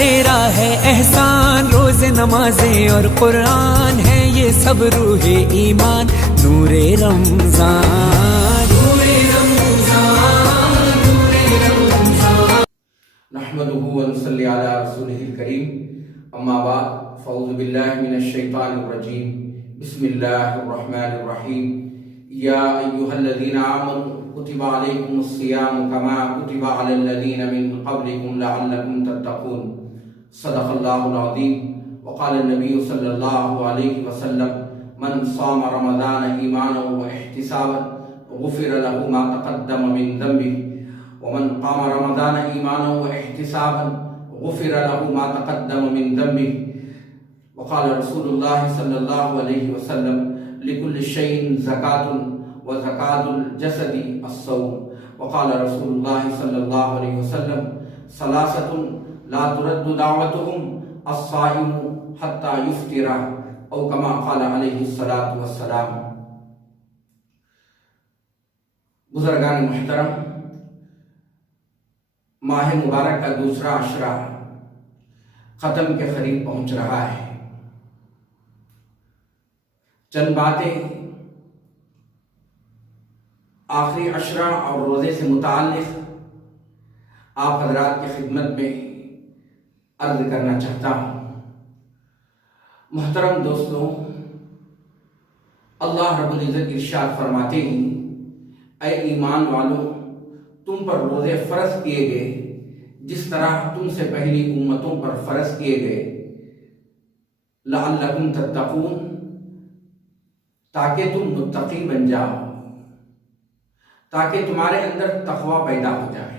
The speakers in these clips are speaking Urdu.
تیرا ہے احسان، روز نمازیں اور قرآن ہے یہ سب روح ایمان، نور رمضان، نور رمضان، نور رمضان۔ نحمده ونصلي على رسوله الكريم، اما بعد فاعوذ باللہ من الشیطان الرجیم، بسم اللہ الرحمن الرحیم۔ یا ایھا الذین آمنوا کتب علیکم الصیام کما کتب علی الذین من قبلکم لعلکم تتقون، صدق اللہ العظیم۔ وقال النبی صلی اللہ علیہ وسلم من صام رمضان ایمانا واحتسابا غفر له ما تقدم من ذنبه ومن قام رمضان ایمانا واحتسابا غفر له ما تقدم من ذنبه۔ وقال رسول اللہ صلی اللہ علیہ وسلم لكل شيء زکاة وزکاة الجسد الصوم۔ وقال رسول اللہ صلی اللہ علیہ وسلم ثلاثة لا ترد دعوتهم الصائم حتى يفطر، او كما قال علیہ الصلاۃ والسلام۔ بزرگان محترم، ماہ مبارک کا دوسرا عشرہ ختم کے قریب پہنچ رہا ہے۔ چند باتیں آخری عشرہ اور روزے سے متعلق آپ حضرات کی خدمت میں عرض کرنا چاہتا ہوں۔ محترم دوستوں، اللہ رب العزت ارشاد فرماتے ہیں، اے ایمان والوں، تم پر روزے فرض کیے گئے جس طرح تم سے پہلی امتوں پر فرض کیے گئے، لعلکم تتقون، تاکہ تم متقی بن جاؤ، تاکہ تمہارے اندر تقوی پیدا ہو جائے۔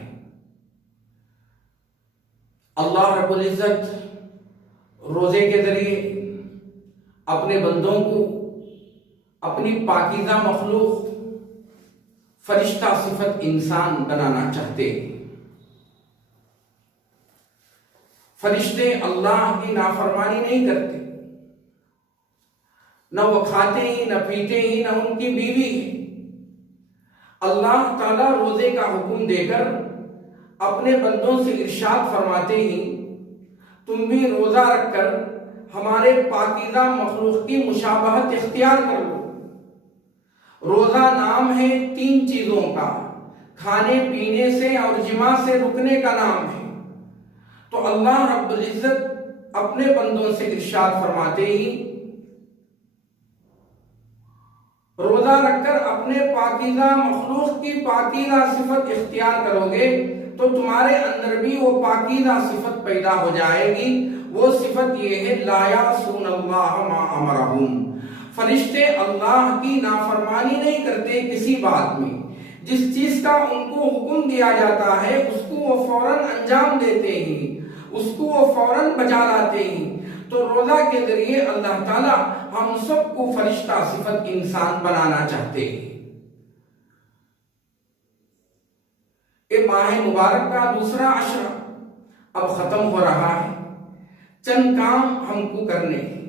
اللہ رب العزت روزے کے ذریعے اپنے بندوں کو اپنی پاکیزہ مخلوق فرشتہ صفت انسان بنانا چاہتے ہیں۔ فرشتے اللہ کی نافرمانی نہیں کرتے، نہ وہ کھاتے ہی نہ پیتے ہی نہ ان کی بیوی ہے۔ اللہ تعالیٰ روزے کا حکم دے کر اپنے بندوں سے ارشاد فرماتے ہیں، تم بھی روزہ رکھ کر ہمارے پاکیزہ مخلوق کی مشابہت اختیار کر لو۔ روزہ نام ہے تین چیزوں کا، کھانے پینے سے اور جماع سے رکنے کا نام ہے۔ تو اللہ رب العزت اپنے بندوں سے ارشاد فرماتے ہیں، روزہ رکھ کر اپنے پاکیزہ مخلوق کی پاکیزہ صفت اختیار کرو گے تو تمہارے اندر بھی وہ پاکیزہ صفت پیدا ہو جائے گی۔ وہ صفت یہ ہے، لا یعصون اللہ ما امرہم، فرشتے اللہ کی نافرمانی نہیں کرتے کسی بات میں۔ جس چیز کا ان کو حکم دیا جاتا ہے اس کو وہ فوراً انجام دیتے ہیں، اس کو وہ فوراً بجا لاتے ہیں۔ تو روزہ کے ذریعے اللہ تعالیٰ ہم سب کو فرشتہ صفت انسان بنانا چاہتے ہیں۔ یہ ماہ مبارک کا دوسرا عشرہ اب ختم ہو رہا ہے، چند کام ہم کو کرنے ہیں۔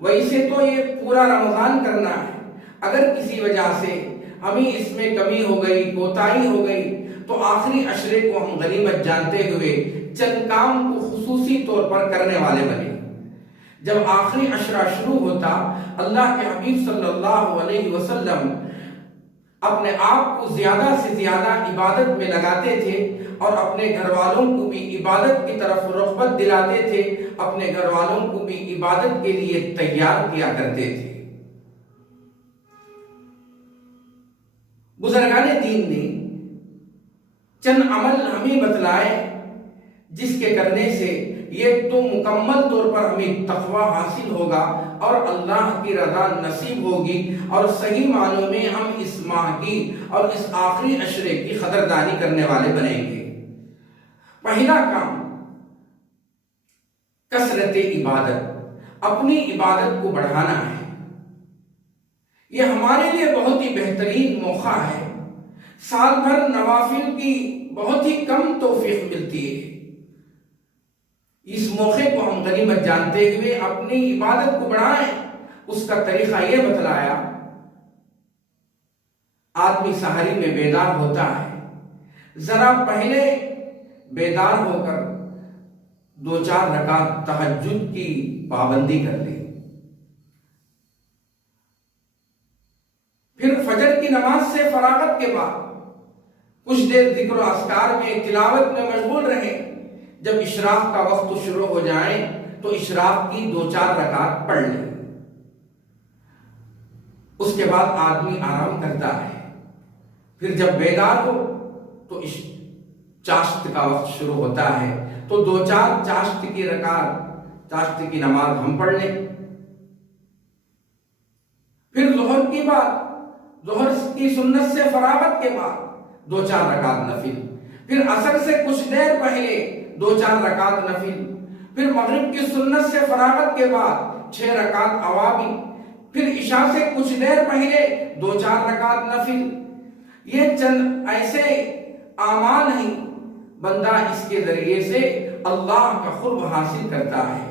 ویسے تو یہ پورا رمضان کرنا ہے، اگر کسی وجہ سے ہمیں اس میں کمی ہو گئی، کوتاہی ہو گئی، تو آخری عشرے کو ہم غنیمت جانتے ہوئے چند کام کو خصوصی طور پر کرنے والے بنے۔ جب آخری عشرہ شروع ہوتا، اللہ کے حبیب صلی اللہ علیہ وسلم اپنے آپ کو زیادہ سے زیادہ عبادت میں لگاتے تھے اور اپنے گھر والوں کو بھی عبادت کی طرف رغبت دلاتے تھے، اپنے گھر والوں کو بھی عبادت کے لیے تیار کیا کرتے تھے۔ بزرگان دین نے چند عمل ہمیں بتلائے جس کے کرنے سے یہ تو مکمل طور پر ہمیں تقوی حاصل ہوگا اور اللہ کی رضا نصیب ہوگی، اور صحیح معنوں میں ہم اس ماہ کی اور اس آخری عشرے کی قدردانی کرنے والے بنیں گے۔ پہلا کام، کثرت عبادت، اپنی عبادت کو بڑھانا ہے۔ یہ ہمارے لیے بہت ہی بہترین موقع ہے، سال بھر نوافل کی بہت ہی کم توفیق ملتی ہے۔ اس موقع کو ہم غنیمت جانتے ہوئے اپنی عبادت کو بڑھائیں۔ اس کا طریقہ یہ بتلایا، آدمی سحری میں بیدار ہوتا ہے، ذرا پہلے بیدار ہو کر 2-4 رکعت تہجد کی پابندی کر لے، پھر فجر کی نماز سے فراغت کے بعد کچھ دیر ذکر و اذکار میں تلاوت میں مشغول رہیں، جب اشراق کا وقت شروع ہو جائے تو اشراق کی 2-4 رکعت پڑھ لیں، اس کے بعد آدمی آرام کرتا ہے، پھر جب بیدار ہو تو چاشت کا وقت شروع ہوتا ہے تو 2-4 چاشت کی رکعت، چاشت کی نماز ہم پڑھ لیں، پھر ظہر کی بعد، ظہر کی سنت سے فراغت کے بعد 2-4 رکعت نفل، پھر عصر سے کچھ دیر پہلے 2-4 رکعت نفل، پھر مغرب کی سنت سے فراغت کے بعد 6 رکعت عوابی، پھر عشاء سے کچھ دیر پہلے 2-4 رکعت نفل۔ یہ چند ایسے اعمال ہیں بندہ اس کے ذریعے سے اللہ کا قرب حاصل کرتا ہے۔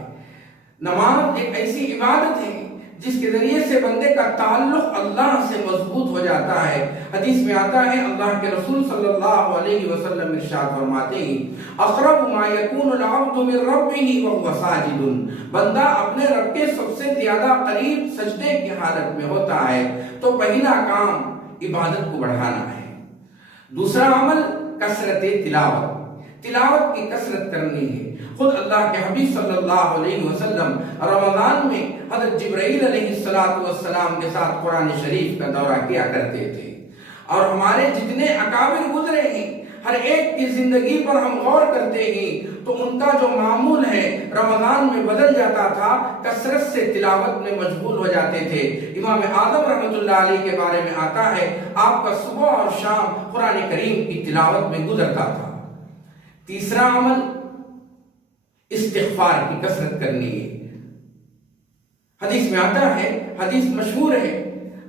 نماز ایک ایسی عبادت ہے جس کے ذریعے سے بندے کا تعلق اللہ سے مضبوط ہو جاتا ہے۔ حدیث میں آتا ہے، اللہ کے رسول صلی اللہ علیہ وسلم ارشاد فرماتے ہیں، اقرب ما یکون العبد من ربہ وهو ساجد، بندہ اپنے رب کے سب سے زیادہ قریب سجدے کی حالت میں ہوتا ہے، تو پہلا کام عبادت کو بڑھانا ہے۔ دوسرا عمل کثرت تلاوت کی کثرت کرنی ہے۔ خود اللہ کے حبیب صلی اللہ علیہ وسلم رمضان میں حضرت جبرائیل علیہ السلام کے ساتھ قرآن شریف کا دورہ کیا کرتے تھے، اور ہمارے جتنے اکابر گزرے ہیں ہر ایک کی زندگی پر ہم غور کرتے ہیں تو ان کا جو معمول ہے رمضان میں بدل جاتا تھا، کثرت سے تلاوت میں مشغول ہو جاتے تھے۔ امام اعظم رحمۃ اللہ علیہ کے بارے میں آتا ہے، آپ کا صبح اور شام قرآن کریم کی تلاوت میں گزرتا تھا۔ تیسرا عمل استغفار کی کثرت کرنی ہے۔ حدیث میں آتا ہے، حدیث مشہور ہے،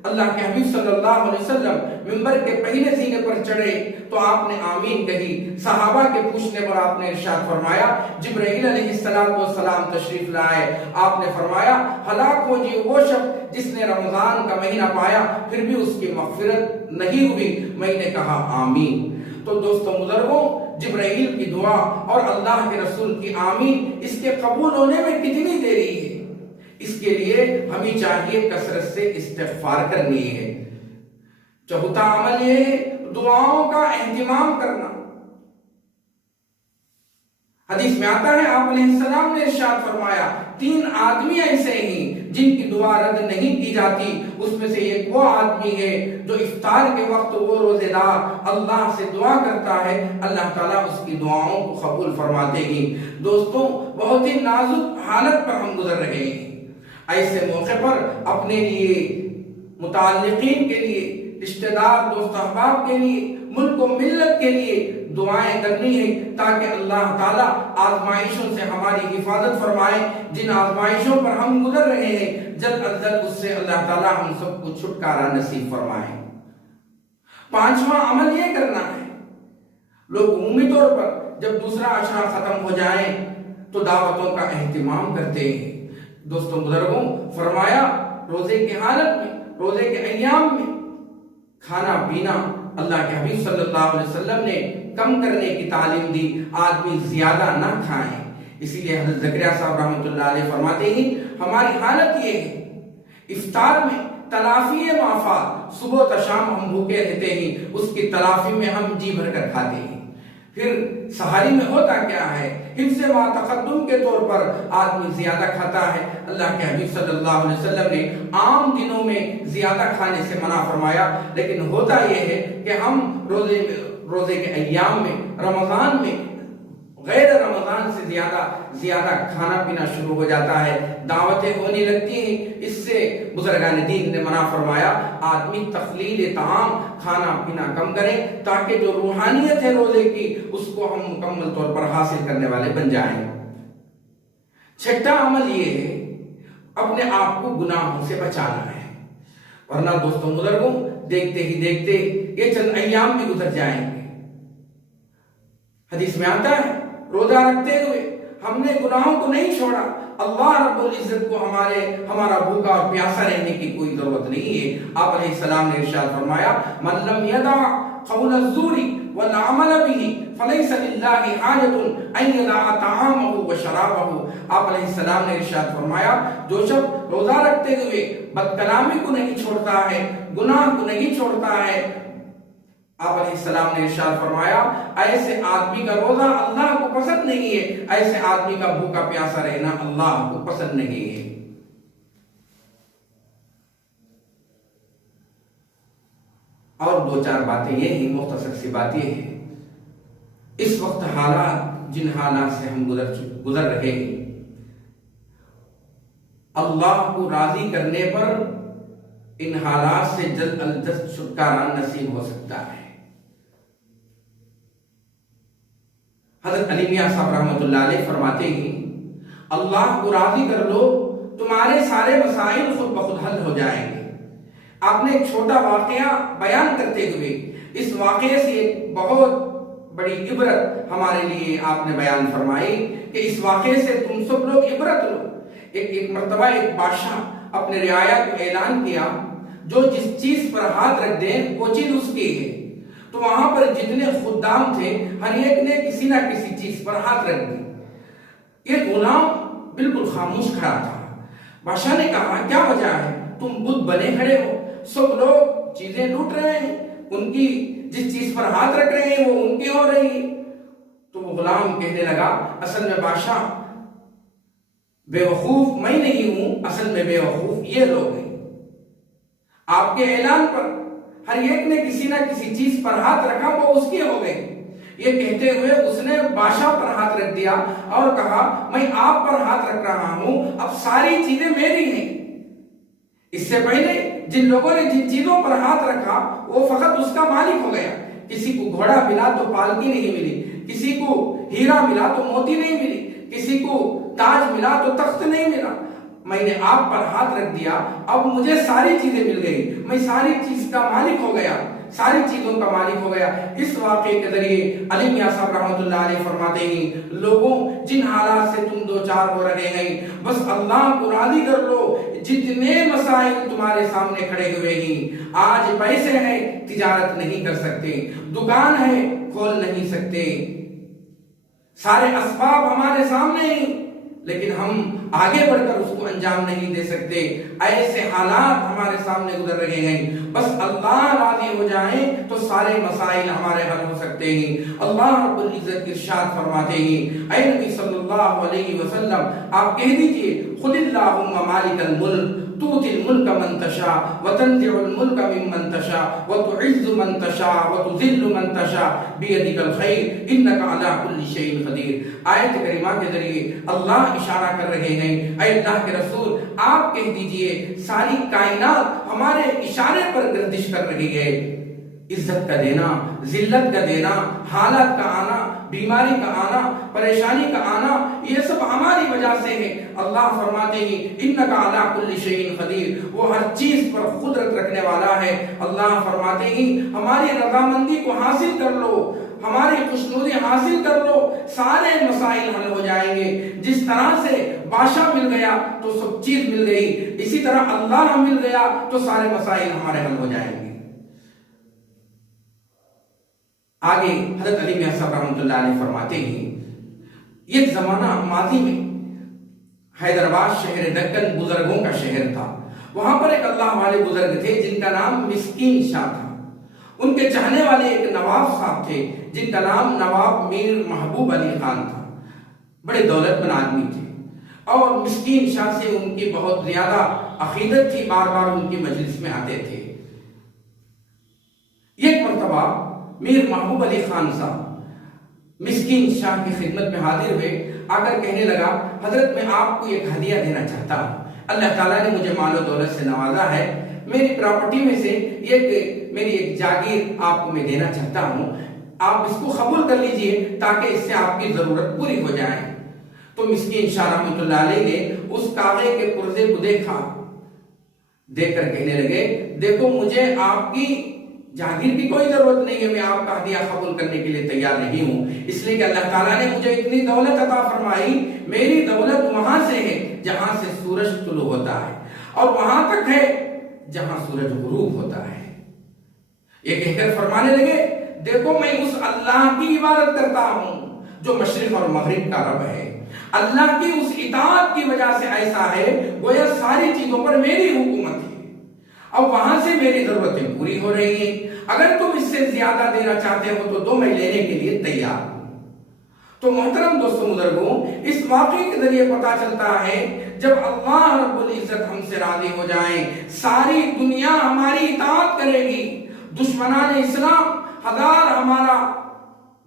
اللہ کے حبیب صلی اللہ علیہ وسلم منبر کے پہلے سینے پر چڑھے تو آپ نے آمین کہی، صحابہ کے پوچھنے پر آپ نے ارشاد فرمایا، جبرائیل علیہ السلام تشریف لائے، آپ نے فرمایا، ہلاک ہو جی وہ شخص جس نے رمضان کا مہینہ پایا پھر بھی اس کی مغفرت نہیں ہوئی۔ میں نے کہا آمین۔ تو دوستو بزرگوں، جبرائیل کی دعا اور اللہ کے رسول کی آمین اس کے قبول ہونے میں کتنی دیری ہے، اس کے لیے ہمیں چاہیے کثرت سے استغفار کرنی ہے۔ چوتھا عمل یہ ہے دعاؤں کا اہتمام کرنا۔ حدیث میں آتا ہے، آپ علیہ السلام نے ارشاد فرمایا، 3 آدمی ایسے ہیں جن کی دعا رد نہیں کی جاتی، اس میں سے ایک وہ آدمی ہے جو افطار کے وقت وہ روزے دار اللہ سے دعا کرتا ہے، اللہ تعالیٰ اس کی دعاؤں کو قبول فرماتے ہیں۔ دوستوں، بہت ہی نازک حالت پر ہم گزر رہے ہیں، ایسے موقع پر اپنے لیے، متعلقین کے لیے، رشتہ دار، دوست احباب کے لیے، ملک و ملت کے لیے دعائیں کرنی ہے تاکہ اللہ تعالیٰ آزمائشوں سے ہماری حفاظت فرمائے۔ جن آزمائشوں پر ہم گزر رہے ہیں جلد از جلد اس سے اللہ تعالیٰ ہم سب کو چھٹکارا نصیب فرمائے۔ 5واں عمل یہ کرنا ہے، لوگ عمومی طور پر جب دوسرا عشرہ ختم ہو جائیں تو دعوتوں کا اہتمام کرتے ہیں۔ دوستوں بزرگوں، فرمایا روزے کی حالت میں، روزے کے ایام میں کھانا پینا اللہ کے حبیب صلی اللہ علیہ وسلم نے کم کرنے کی تعلیم دی، آدمی زیادہ نہ کھائیں۔ اسی لیے حضرت زکریا صاحب رحمۃ اللہ علیہ فرماتے ہیں، ہماری حالت یہ ہے افطار میں تلافی مافات، صبح تا شام ہم بھوکے رہتے ہیں، اس کی تلافی میں ہم جی بھر کر کھاتے ہیں۔ پھر سحری میں ہوتا کیا ہے، حفظ ما تقدم کے طور پر آدمی زیادہ کھاتا ہے۔ اللہ کے حبیب صلی اللہ علیہ وسلم نے عام دنوں میں زیادہ کھانے سے منع فرمایا، لیکن ہوتا یہ ہے کہ ہم روزے کے ایام میں، رمضان میں غیر رمضان سے زیادہ کھانا پینا شروع ہو جاتا ہے، دعوتیں ہونے لگتی ہیں۔ اس سے بزرگان دین نے منع فرمایا، آدمی تقلیل طعام، کھانا پینا کم کرے تاکہ جو روحانیت ہے روزے کی اس کو ہم مکمل طور پر حاصل کرنے والے بن جائیں۔ 6واں عمل یہ ہے اپنے آپ کو گناہوں سے بچانا ہے، ورنہ دوستوں بزرگوں دیکھتے ہی دیکھتے یہ چند ایام بھی گزر جائیں گے۔ حدیث میں آتا ہے، روزہ رکھتے ہوئے ہم نے گناہوں کو نہیں چھوڑا، اللہ رب العزت کو ہمارا بھوکا اور پیاسا رہنے کی کوئی ضرورت نہیں ہے۔ آپ علیہ السلام نے ارشاد فرمایا، من لم یدع قول الزور والعمل به فليس لله حاجة أن يدع طعامه وشرابه. آپ علیہ السلام نے ارشاد فرمایا جو شخص روزہ رکھتے ہوئے بد کلامی کو نہیں چھوڑتا ہے، گناہ کو نہیں چھوڑتا ہے، آپ علیہ السلام نے ارشاد فرمایا ایسے آدمی کا روزہ اللہ کو پسند نہیں ہے، ایسے آدمی کا بھوکا پیاسا رہنا اللہ کو پسند نہیں ہے. اور دو چار باتیں یہ ہیں، مختصر سی بات یہ ہے، اس وقت حالات جن حالات سے ہم گزر رہے ہیں، اللہ کو راضی کرنے پر ان حالات سے جلد از جلد چھٹکارا نصیب ہو سکتا ہے. حضرت علی میاں صاحب رحمۃ اللہ علیہ فرماتے ہیں اللہ کو راضی کر لو تمہارے سارے مسائل خود بخود حل ہو جائیں گے. آپ نے ایک چھوٹا واقعہ بیان کرتے ہوئے اس واقعے سے ایک بہت بڑی عبرت ہمارے لیے آپ نے بیان فرمائی کہ اس واقعے سے تم سب لوگ عبرت لو. ایک مرتبہ ایک بادشاہ اپنے رعایا کو اعلان کیا جو جس چیز پر ہاتھ رکھ دیں وہ چیز اس کی ہے. تو وہاں پر جتنے خدام تھے ہر ایک نے کسی نہ کسی چیز پر ہاتھ رکھ دی. ایک غلام بالکل خاموش کھڑا تھا. بادشاہ نے کہا کیا وجہ ہے، تم بت بنے کھڑے ہو، سب لوگ چیزیں لوٹ رہے ہیں، ان کی جس چیز پر ہاتھ رکھ رہے ہیں وہ ان کی ہو رہی ہے. تو وہ غلام کہنے لگا اصل میں بادشاہ بے وقوف میں نہیں ہوں، اصل میں بے وقوف یہ لوگ ہیں. آپ کے اعلان پر ہر ایک نے کسی نہ کسی چیز پر ہاتھ رکھا وہ اس کی ہو گئی. یہ کہتے ہوئے اس نے بادشاہ پر ہاتھ رکھ دیا اور کہا میں آپ پر ہاتھ رکھ رہا ہوں، اب ساری چیزیں میری ہیں. اس سے پہلے جن لوگوں نے جن چیزوں پر ہاتھ رکھا وہ فقط اس کا مالک ہو گیا. کسی کو گھوڑا ملا تو پالکی نہیں ملی، کسی کو ہیرا ملا تو موتی نہیں ملی، کسی کو تاج ملا تو تخت نہیں ملا. میں نے آپ پر ہاتھ رکھ دیا، اب مجھے ساری چیزیں مل گئی، میں ساری چیز کا مالک ہو گیا، ساری چیزوں کا مالک ہو گیا. اس واقعے کے ذریعے علی میاں صاحب رحمۃ اللہ علیہ فرماتے ہیں لوگوں جن حالات سے تم دو چار ہو رہے ہیں بس اللہ کو راضی کر لو. جتنے مسائل تمہارے سامنے کھڑے ہوئے ہیں، آج پیسے ہیں تجارت نہیں کر سکتے، دکان ہے کھول نہیں سکتے، سارے اسباب ہمارے سامنے ہیں لیکن ہم آگے بڑھ کر اس کو انجام نہیں دے سکتے. ایسے حالات ہمارے سامنے گزر رہے ہیں، بس اللہ راضی ہو جائیں تو سارے مسائل ہمارے حل ہو سکتے ہیں. اللہ رب العزت ارشاد فرماتے ہیں اے نبی صلی اللہ علیہ وسلم آپ کہہ دیجئے قل اللہم مالک الملک تؤتی الملک من تشاء وتنزع الملک ممن تشاء وتعز من تشاء وتذل من تشاء بیدک الخیر انک علی کل شیء قدیر. آیت کریمہ کے ذریعے اللہ اشارہ کر رہے ہیں اے اللہ کے رسول آپ کہہ دیجئے ساری کائنات ہمارے اشارے پر گردش کر رہی ہے. عزت کا دینا، ذلت کا دینا، حالت کا آنا، بیماری کا آنا، پریشانی کا آنا، یہ سب ہماری وجہ سے ہے. اللہ فرماتے ہیں انک علی کل شیء قدیر، وہ ہر چیز پر قدرت رکھنے والا ہے. اللہ فرماتے ہیں ہماری رضامندی کو حاصل کر لو، ہماری خوشنودی حاصل کر لو، سارے مسائل حل ہو جائیں گے. جس طرح سے بادشاہ مل گیا تو سب چیز مل گئی، اسی طرح اللہ مل گیا تو سارے مسائل ہمارے حل ہو جائیں گے. آگے حضرت علی میاں صاحب رحمۃ اللہ علیہ فرماتے ہیں ایک زمانہ ماضی میں حیدرآباد شہر دکن بزرگوں کا شہر تھا. وہاں پر ایک اللہ والے بزرگ تھے جن کا نام مسکین شاہ تھا. ان کے چاہنے والے ایک نواب صاحب تھے جن کا نام نواب میر محبوب علی خان تھا. بڑے دولت مند آدمی تھے اور مسکین شاہ سے ان کی بہت زیادہ عقیدت تھی، بار بار ان کی مجلس میں آتے تھے. ایک مرتبہ میر محبوب علی خان صاحب مسکین شاہ کی خدمت میں حاضر ہوئے، آ کر کہنے لگا حضرت میں آپ کو ایک ہدیہ دینا چاہتا ہوں، اللہ تعالیٰ نے مجھے مال و دولت سے نوازا ہے، میری پراپرٹی میں سے میری ایک جاگیر آپ کو میں دینا چاہتا ہوں، آپ اس کو قبول کر لیجئے تاکہ اس سے آپ کی ضرورت پوری ہو جائے. تو مسکین شاہ رحمۃ اللہ علیہ نے اس کاغذ کے پرزے کو دیکھا، دیکھ کر کہنے لگے دیکھو مجھے آپ کی جاگیر کی کوئی ضرورت نہیں ہے، میں آپ کا ہدیہ قبول کرنے کے لیے تیار نہیں ہوں، اس لیے کہ اللہ تعالیٰ نے مجھے اتنی دولت عطا فرمائی، میری دولت وہاں سے ہے جہاں سے سورج طلوع ہوتا ہے اور وہاں تک ہے جہاں سورج غروب ہوتا ہے. یہ کہہ کر فرمانے لگے دیکھو میں اس اللہ کی عبادت کرتا ہوں جو مشرق اور مغرب کا رب ہے. اللہ کی اس اطاعت کی وجہ سے ایسا ہے گویا ساری چیزوں پر میری حکومت ہے. اب وہاں سے میری ضرورتیں پوری ہو رہی ہیں. اگر تم اس سے زیادہ دینا چاہتے ہو تو دو، میں لینے کے لیے تیار ہوں. تو محترم دوستوں بزرگوں، اس واقعے کے ذریعے پتا چلتا ہے جب اللہ رب العزت ہم سے راضی ہو جائیں، ساری دنیا ہماری اطاعت کرے گی. دشمنان اسلام ہزار ہمارا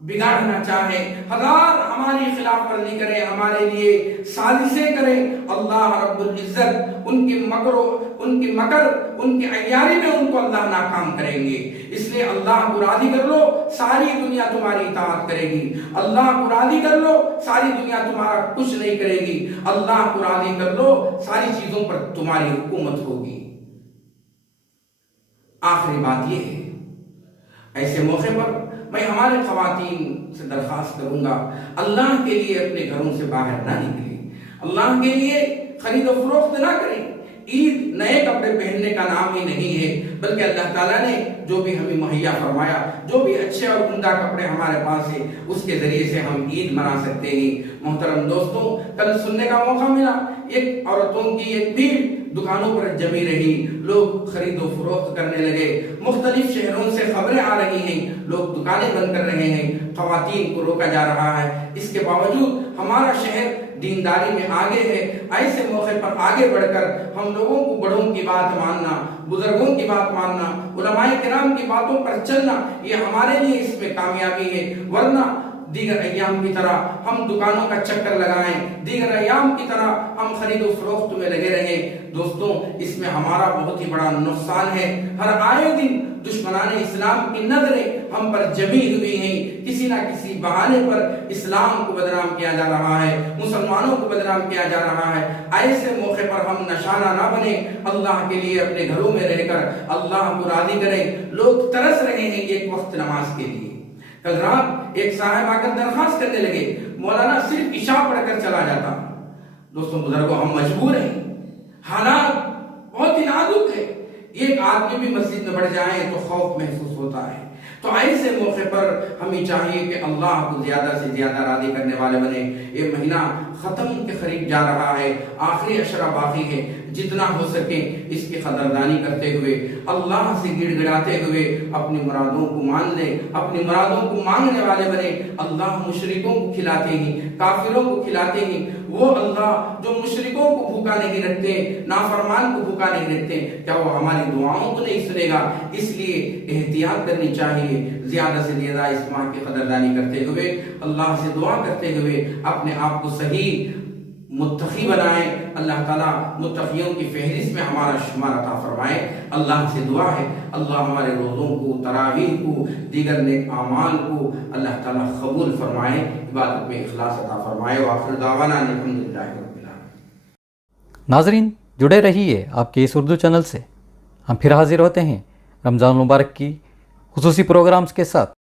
بگاڑنا چاہے، ہزار ہماری خلاف ورزی کرے، ہمارے لیے سازشیں کرے، اللہ رب العزت ان کی مکر ان کی عیاری میں ان کو اللہ ناکام کریں گے. اس لیے اللہ کو راضی کر لو، ساری دنیا تمہاری اطاعت کرے گی. اللہ کو راضی کر لو، ساری دنیا تمہارا کچھ نہیں کرے گی. اللہ کو راضی کر لو، ساری چیزوں پر تمہاری حکومت ہوگی. آخری بات یہ ہے، ایسے موقع پر میں ہمارے خواتین سے درخواست کروں گا، اللہ کے لیے اپنے گھروں سے باہر نہ نکلیں، اللہ کے لیے خرید و فروخت نہ کریں. عید نئے کپڑے پہننے کا نام ہی نہیں ہے، بلکہ اللہ تعالیٰ نے جو بھی ہمیں مہیا فرمایا، جو بھی اچھے اور عمدہ کپڑے ہمارے پاس ہیں، اس کے ذریعے سے ہم عید منا سکتے ہیں. محترم دوستوں، کل سننے کا موقع ملا ایک عورتوں کی ایک بھیڑ دکانوں پر جمی رہی، لوگ خرید و فروخت کرنے لگے. مختلف شہروں سے خبریں آ رہی ہیں، لوگ دکانیں بند کر رہے ہیں، خواتین کو روکا جا رہا ہے. اس کے باوجود ہمارا شہر دینداری میں آگے ہے. ایسے موقع پر آگے بڑھ کر ہم لوگوں کو بڑوں کی بات ماننا، بزرگوں کی بات ماننا، علماء کرام کی باتوں پر چلنا، یہ ہمارے لیے اس میں کامیابی ہے. ورنہ دیگر ایام کی طرح ہم دکانوں کا چکر لگائیں، دیگر ایام کی طرح ہم خرید و فروخت میں لگے رہیں. دوستوں، اس میں ہمارا بہت ہی بڑا نقصان ہے. ہر آئے دن دشمنان اسلام کی نظریں ہم پر جمی ہوئی ہیں. کسی نہ کسی بہانے پر اسلام کو بدنام کیا جا رہا ہے، مسلمانوں کو بدنام کیا جا رہا ہے. ایسے موقع پر ہم نشانہ نہ بنیں. اللہ کے لیے اپنے گھروں میں رہ کر اللہ کو راضی کریں. لوگ ترس رہے ہیں ایک وقت نماز کے لیے. کل رات ایک صاحب آ کر درخواست کرنے لگے، مولانا صرف عشاء پڑھ کر چلا جاتا. دوستوں بزرگوں، ہم مجبور ہیں، حالات بہت ہی نازک ہے. ایک آدمی بھی مسجد میں بڑھ جائے تو خوف محسوس ہوتا ہے. تو ایسے موقع پر ہمیں چاہیے کہ اللہ کو زیادہ سے زیادہ راضی کرنے والے بنے. یہ مہینہ ختم کے قریب جا رہا ہے، آخری عشرہ باقی ہے. جتنا ہو سکے اس کی قدردانی کرتے ہوئے، اللہ سے گڑ گڑاتے ہوئے اپنی مرادوں کو مان لیں، اپنی مرادوں کو مانگنے والے بنے. اللہ مشرکوں کو کھلاتے ہیں، کافروں کو کھلاتے ہیں. وہ اللہ جو مشرکوں کو بھوکا نہیں رکھتے، نافرمان کو بھوکا نہیں رکھتے، کیا وہ ہماری دعاؤں کو نہیں سنے گا؟ اس لیے احتیاط کرنی چاہیے. زیادہ سے زیادہ اس ماہ کی قدردانی کرتے ہوئے، اللہ سے دعا کرتے ہوئے اپنے آپ کو صحیح متقی بنائیں. اللہ تعالیٰ متقیوں کی فہرست میں ہمارا شمار عطا فرمائے. اللہ سے دعا ہے اللہ ہمارے روزوں کو، تراویح کو، دیگر نیک اعمال کو اللہ تعالیٰ قبول فرمائے، عبادت میں اخلاص عطا فرمائے. وآخر دعوانا الحمدللہ رب العالمین. ناظرین، جڑے رہیے آپ کے اس اردو چینل سے. ہم پھر حاضر ہوتے ہیں رمضان المبارک کی خصوصی پروگرامز کے ساتھ.